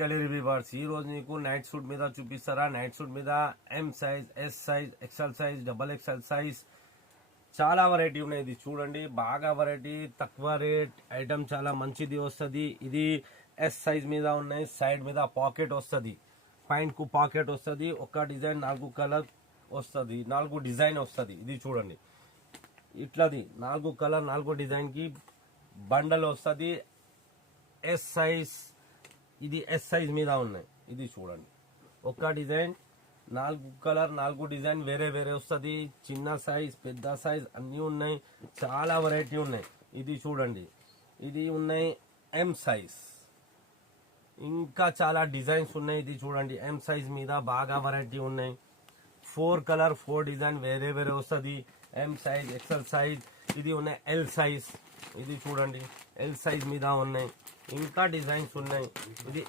గెలరీ viewers ఈ రోజు నీకు నైట్ సూట్ మీద చూపిస్తారా. నైట్ సూట్ మీద M size, S size, XL size, double XL size చాలా వెరైటీ ఉన్నాయి. ఇది చూడండి, బాగా వెరైటీ, తక్కువ రేట్ ఐటమ్, చాలా మంచిది వస్తుంది. ఇది ఎస్ సైజ్ మీద ఉన్నాయి. సైడ్ మీద పాకెట్ వస్తుంది, పాయింట్ కు పాకెట్ వస్తుంది. ఒక డిజైన్ 4 కలర్ వస్తుంది, 4 డిజైన్ వస్తుంది. ఇది చూడండి, ఇట్లది 4 కలర్ 4 డిజైన్ కి బండల్ వస్తుంది. ఎస్ సైజ్, ఇది ఎస్ సైజ్ మీద ఉన్నాయి. ఇది చూడండి, ఒక డిజైన్ 4 కలర్ 4 డిజైన్ వేరే వేరే వస్తుంది. చిన్న సైజ్, పెద్ద సైజ్ అన్నీ ఉన్నాయి. చాలా వెరైటీ ఉన్నాయి. ఇది చూడండి, ఇది ఉన్నాయి ఎం సైజ్, ఇంకా చాలా డిజైన్స్ ఉన్నాయి. ఇది చూడండి, ఎం సైజ్ మీద బాగా వెరైటీ ఉన్నాయి. 4 కలర్ 4 డిజైన్ వేరే వేరే వస్తుంది. ఎం సైజ్, ఎక్సెల్ సైజ్, ఇది ఉన్నాయి ఎల్ సైజ్. ఇది చూడండి, ఎల్ సైజ్ మీద ఉన్నాయి. ఇంకా డిజైన్స్ ఉన్నాయి. ఇది